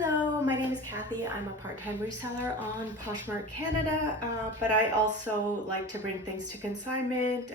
Hello, my name is Kathy. I'm a part-time reseller on Poshmark Canada, but I also like to bring things to consignment.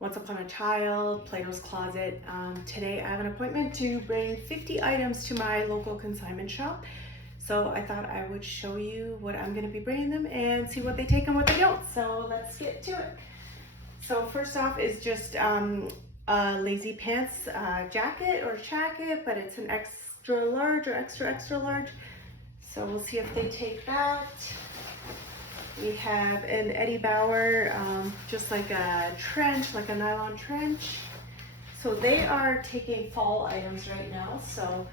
Once Upon a Child, Plato's Closet. Today I have an appointment to bring 50 items to my local consignment shop. So I thought I would show you what I'm going to be bringing them and see what they take and what they don't. So let's get to it. So first off is just a lazy pants jacket or jacket, but it's an extra large or extra large. So we'll see if they take that. We have an Eddie Bauer, just like a trench, like a nylon trench. So they are taking fall items right now. So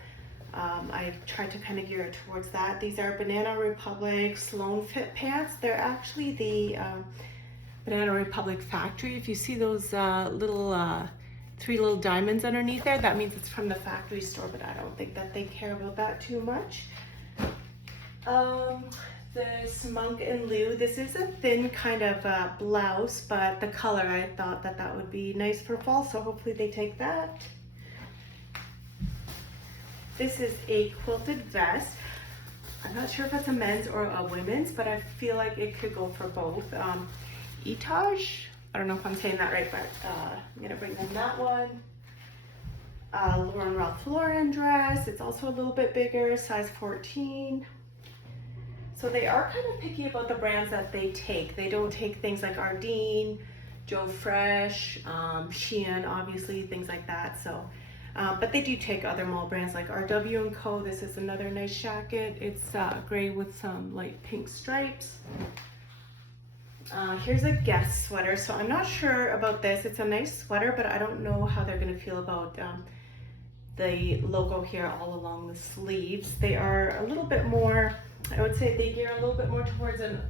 I tried to kind of gear it towards that. These are Banana Republic Sloan Fit pants. They're actually the Banana Republic factory. If you see those three little diamonds underneath there, that means it's from the factory store, but I don't think that they care about that too much. This Monk and Lou, this is a thin kind of blouse, but the color, I thought that that would be nice for fall, so hopefully they take that. This is a quilted vest. I'm not sure if it's a men's or a women's, but I feel like it could go for both. Etage, I don't know if I'm saying that right, but I'm gonna bring them that one. Ralph Lauren dress, it's also a little bit bigger, size 14. So they are kind of picky about the brands that they take. They don't take things like Ardeen, Joe Fresh, Shein, obviously, things like that. So, but they do take other mall brands like RW & Co. This is another nice jacket. It's gray with some light pink stripes. Here's a Guess sweater. So I'm not sure about this. It's a nice sweater, but I don't know how they're gonna feel about the logo here all along the sleeves. They are a little bit more, I would say they gear a little bit more towards an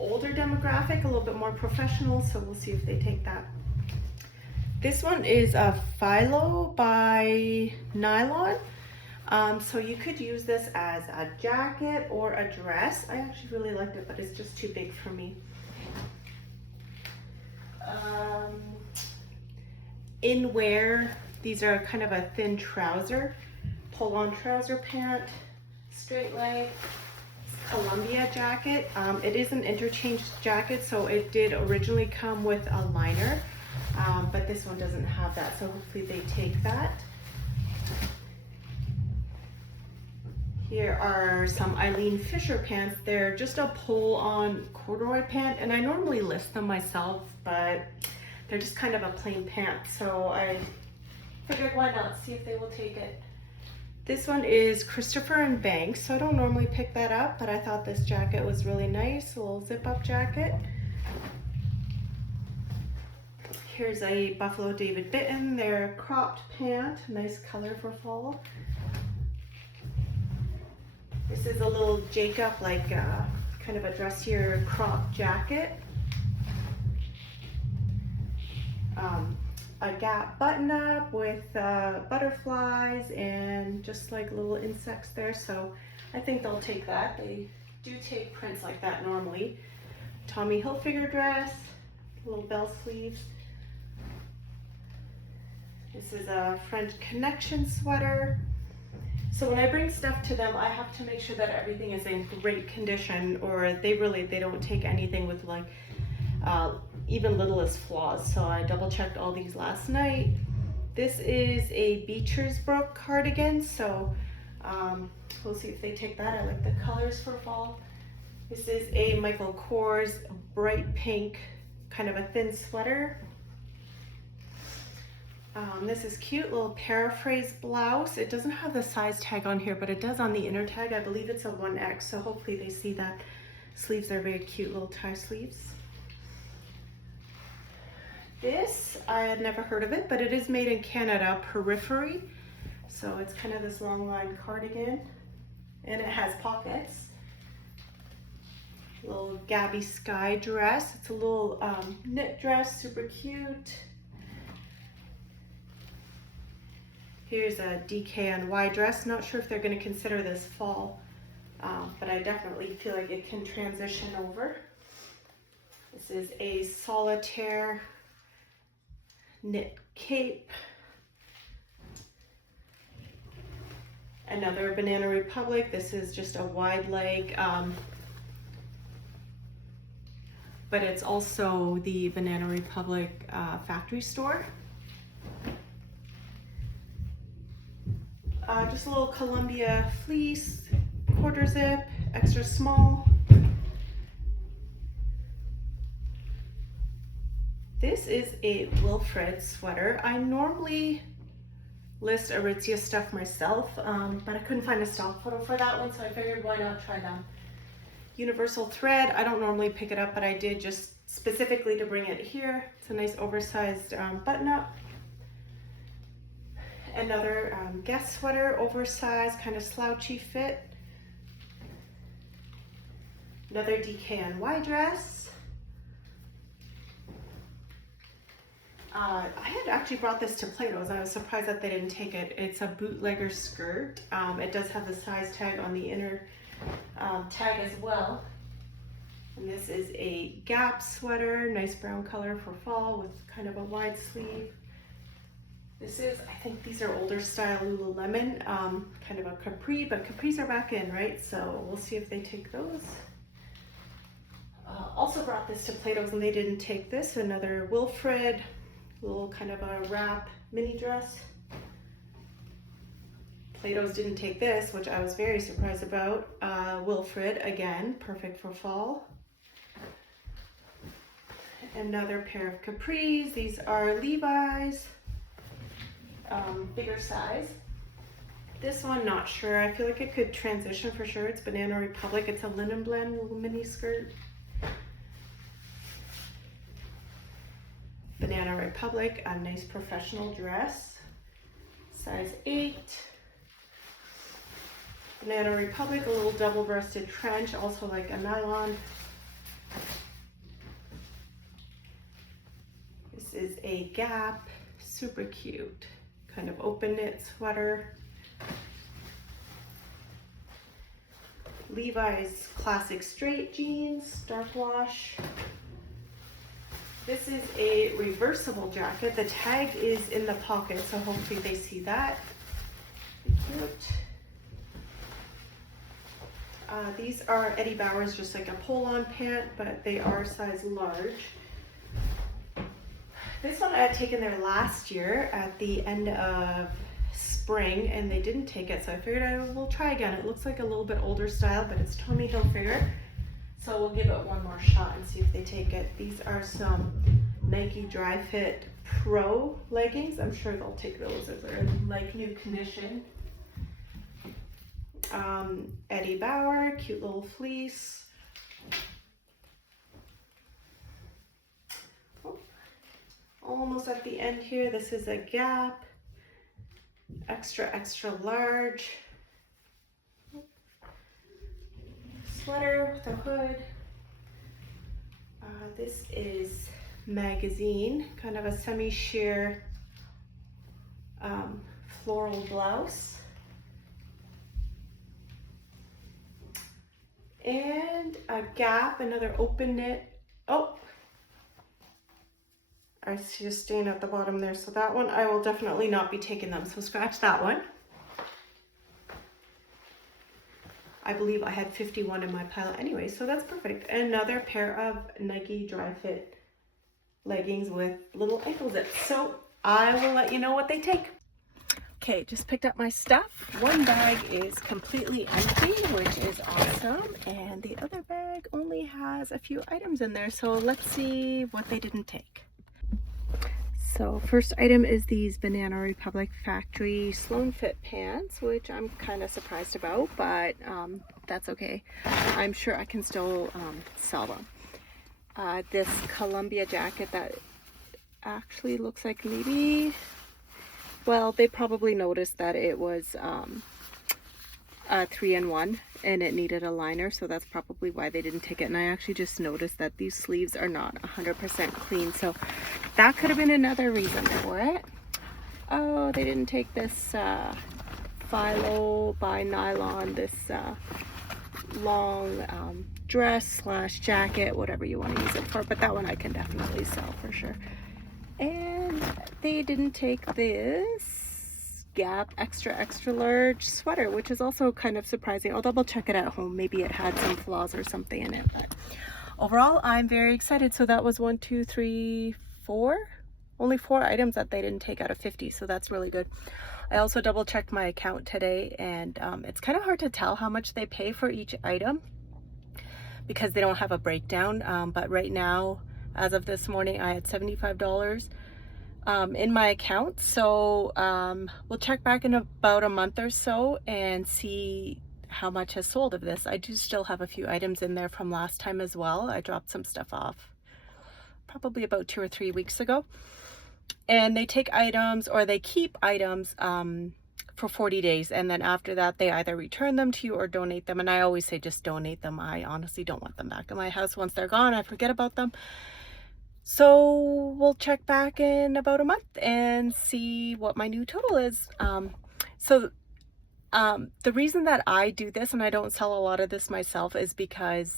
older demographic, a little bit more professional, so we'll see if they take that. This one is a Philo by Nylon. So you could use this as a jacket or a dress. I actually really liked it, but it's just too big for me. In wear, these are kind of a thin trouser, pull-on trouser pant, straight leg. Columbia jacket. It is an interchange jacket, so it did originally come with a liner, but this one doesn't have that, so hopefully they take that. Here are some Eileen Fisher pants. They're just a pull-on corduroy pant, and I normally list them myself, but they're just kind of a plain pant, so I figured why not, see if they will take it. This one is Christopher & Banks, so I don't normally pick that up, but I thought this jacket was really nice, a little zip-up jacket. Here's a Buffalo David Bitton, their cropped pant, nice color for fall. This is a little Jacob, like kind of a dressier cropped jacket. A Gap button-up with butterflies and just like little insects there, so I think they'll take that. They do take prints like that normally. Tommy Hilfiger dress, little bell sleeves. This is a French Connection sweater. So when I bring stuff to them, I have to make sure that everything is in great condition, or they don't take anything with like even littlest flaws. So I double checked all these last night. This is a Beechersbrook cardigan, so we'll see if they take that. I like the colors for fall. This is a Michael Kors bright pink, kind of a thin sweater. This is cute, little paraphrase blouse. It doesn't have the size tag on here, but it does on the inner tag. I believe it's a 1X, so hopefully they see that. Sleeves are very cute, little tie sleeves. This, I had never heard of it, but it is made in Canada, Periphery. So it's kind of this long line cardigan, and it has pockets. Little Gabby Sky dress. It's a little knit dress, super cute. Here's a DKNY dress. Not sure if they're going to consider this fall, but I definitely feel like it can transition over. This is a solitaire knit cape. Another Banana Republic. This is just a wide leg, but it's also the Banana Republic factory store. Just a little Columbia fleece, quarter zip, extra small. This is a Wilfred sweater. I normally list Aritzia stuff myself, but I couldn't find a stock photo for that one, so I figured why not try them. Universal thread. I don't normally pick it up, but I did just specifically to bring it here. It's a nice oversized button-up. Another Guess sweater, oversized, kind of slouchy fit. Another DKNY dress. I had actually brought this to Plato's. I was surprised that they didn't take it. It's a bootlegger skirt. It does have the size tag on the inner tag as well. And this is a Gap sweater, nice brown color for fall with kind of a wide sleeve. This is, I think these are older style Lululemon, kind of a capri, but capris are back in, right? So we'll see if they take those. Also brought this to Plato's and they didn't take this. Another Wilfred, little kind of a wrap mini dress. Plato's didn't take this, which I was very surprised about. Wilfred, again, perfect for fall. Another pair of capris. These are Levi's. Bigger size. This one, not sure. I feel like it could transition for sure. It's Banana Republic. It's a linen blend little mini skirt. Banana Republic, a nice professional dress. Size 8. Banana Republic, a little double-breasted trench, also like a nylon. This is a Gap, super cute. Kind of open knit sweater. Levi's classic straight jeans, dark wash. This is a reversible jacket. The tag is in the pocket, so hopefully they see that. Cute. These are Eddie Bauer's, just like a pull-on pant, but they are size large. This one I had taken there last year at the end of spring and they didn't take it, so I figured I will try again. It looks like a little bit older style, but it's Tommy Hilfiger, so we'll give it one more shot and see if they take it. These are some Nike Dry Fit Pro leggings. I'm sure they'll take those as they're in like new condition. Eddie Bauer, cute little fleece. Almost at the end here. This is a Gap, extra large sweater with a hood. This is Magazine, kind of a semi-sheer floral blouse. And a Gap, another open knit. Oh, I see a stain at the bottom there, so that one I will definitely not be taking them, so scratch that one. I believe I had 51 in my pile anyway, so that's perfect. Another pair of Nike Dry Fit leggings with little ankle zips. So I will let you know what they take. Okay, just picked up my stuff. One bag is completely empty, which is awesome, and the other bag only has a few items in there, so let's see what they didn't take. So first item is these Banana Republic factory Sloan Fit pants, which I'm kind of surprised about, but that's okay. I'm sure I can still sell them. This Columbia jacket that actually looks like maybe, well, they probably noticed that it was a 3-in-1 and it needed a liner, so that's probably why they didn't take it. And I actually just noticed that these sleeves are not 100% clean, so that could have been another reason for it. Oh, they didn't take this phyllo by nylon, this long dress slash jacket, whatever you want to use it for, but that one I can definitely sell for sure. And they didn't take this Gap extra large sweater, which is also kind of surprising. I'll double check it at home. Maybe it had some flaws or something in it, but overall I'm very excited. So that was 1, 2, 3, 4, only 4 items that they didn't take out of 50, so that's really good. I also double checked my account today, and it's kind of hard to tell how much they pay for each item because they don't have a breakdown, but right now, as of this morning, I had $75 in my account. So we'll check back in about a month or so and see how much has sold of this. I do still have a few items in there from last time as well. I dropped some stuff off probably about 2 or 3 weeks ago, and they take items, or they keep items for 40 days, and then after that they either return them to you or donate them. And I always say just donate them. I honestly don't want them back in my house. Once they're gone, I forget about them. So we'll check back in about a month and see what my new total is. The reason that I do this, and I don't sell a lot of this myself, is because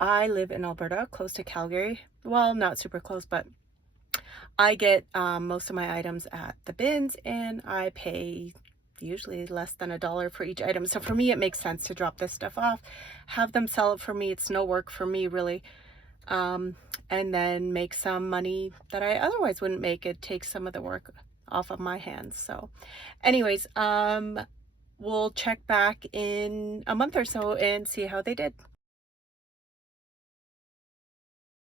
I live in Alberta, close to Calgary. Well, not super close, but I get most of my items at the bins, and I pay usually less than $1 for each item. So for me, it makes sense to drop this stuff off, have them sell it for me. It's no work for me, really. And then make some money that I otherwise wouldn't make. It takes some of the work off of my hands. So anyways, we'll check back in a month or so and see how they did.